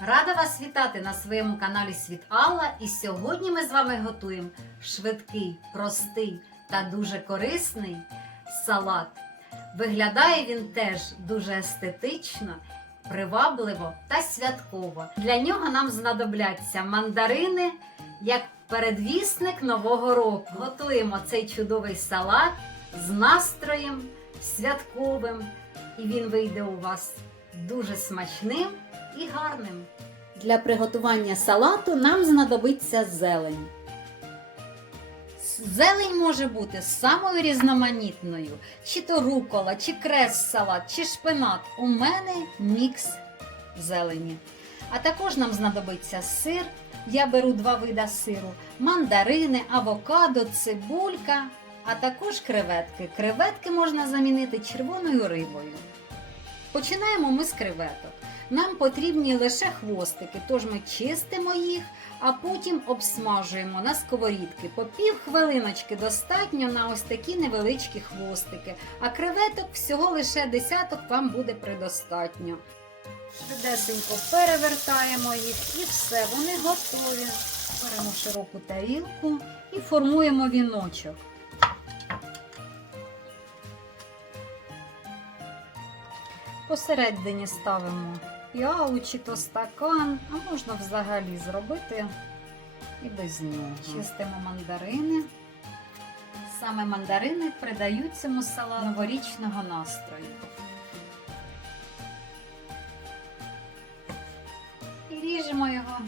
Рада вас вітати на своєму каналі Світ Алла. І сьогодні ми з вами готуємо швидкий, простий та дуже корисний салат. Виглядає він теж дуже естетично, привабливо та святково. Для нього нам знадобляться мандарини як передвісник нового року. Готуємо цей чудовий салат з настроєм святковим, і він вийде у вас дуже смачним і гарним. Для приготування салату нам знадобиться зелень. Зелень може бути самою різноманітною, чи то рукола, чи крес-салат, чи шпинат. У мене мікс зелені. А також нам знадобиться сир. Я беру два вида сиру: мандарини, авокадо, цибулька, а також креветки. Креветки можна замінити червоною рибою. Починаємо ми з креветок. Нам потрібні лише хвостики, тож ми чистимо їх, а потім обсмажуємо на сковорідки. По пів хвилиночки достатньо на ось такі невеличкі хвостики, а креветок всього лише десяток вам буде предостатньо. Швидесенько перевертаємо їх і все, вони готові. Беремо широку тарілку і формуємо віночок. Посередині ставимо піалу чи то стакан, а можна взагалі зробити і без нього. Чистимо мандарини. Саме мандарини придають цьому салату новорічного настрою. І ріжемо його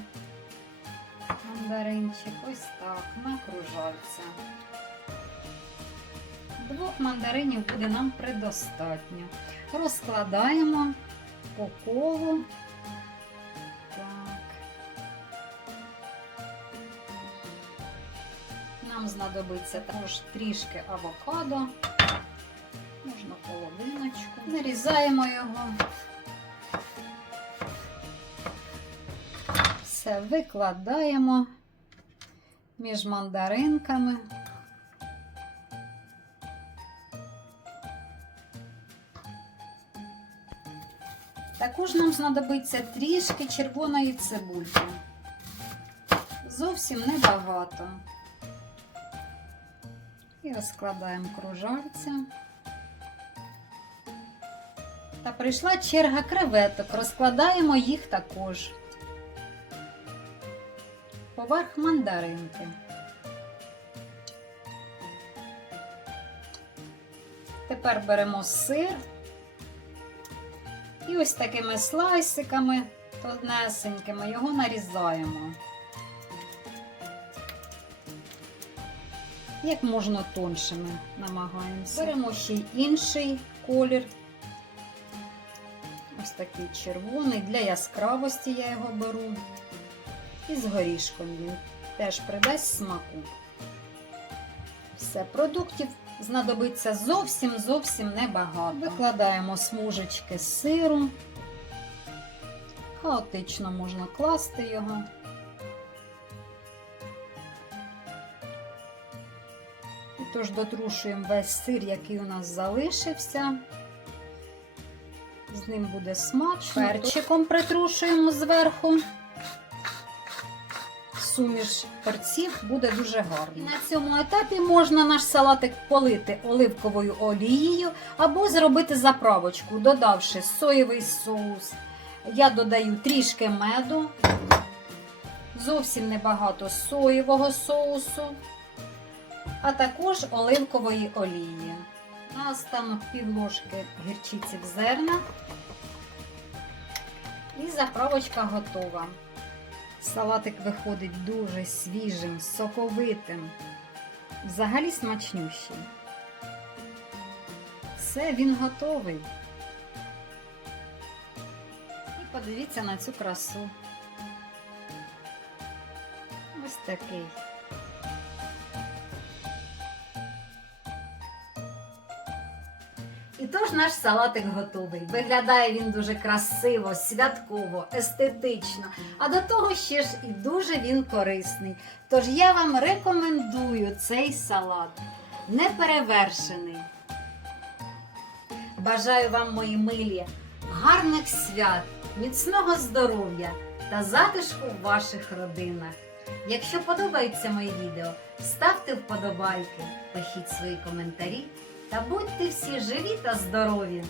мандаринчик ось так, на кружальця. Двох мандаринів буде нам предостатньо. Розкладаємо по колу. Так. Нам знадобиться також трішки авокадо. Можна половиночку. Нарізаємо його. Все викладаємо між мандаринками. Також нам знадобиться трішки червоної цибульки. Зовсім небагато. І розкладаємо кружальця. Та прийшла черга креветок. Розкладаємо їх також. Поверх мандаринки. Тепер беремо сир. І ось такими слайсиками тонесенькими його нарізаємо. Як можна тоншими намагаємося. Беремо ще й інший колір. Ось такий червоний. Для яскравості я його беру. І з горішком він теж придасть смаку. Все, продуктів знадобиться зовсім зовсім небагато. Викладаємо смужечки сиру. Хаотично можна класти його. І тож дотрушуємо весь сир, який у нас залишився. З ним буде смачно. Перчиком притрушуємо зверху. Суміш перців буде дуже гарно. На цьому етапі можна наш салатик полити оливковою олією або зробити заправочку, додавши соєвий соус. Я додаю трішки меду, зовсім небагато соєвого соусу, а також оливкової олії. На останок пів ложки гірчиці в зерна. І заправочка готова. Салатик виходить дуже свіжим, соковитим, взагалі смачнющий. Все, він готовий. І подивіться на цю красу. Ось такий. І тож наш салатик готовий. Виглядає він дуже красиво, святково, естетично, а до того ще ж і дуже він корисний. Тож я вам рекомендую цей салат. Неперевершений. Бажаю вам, мої милі, гарних свят, міцного здоров'я та затишку в ваших родинах. Якщо подобаються мої відео, ставте вподобайки, пишіть свої коментарі та будьте всі живі та здорові!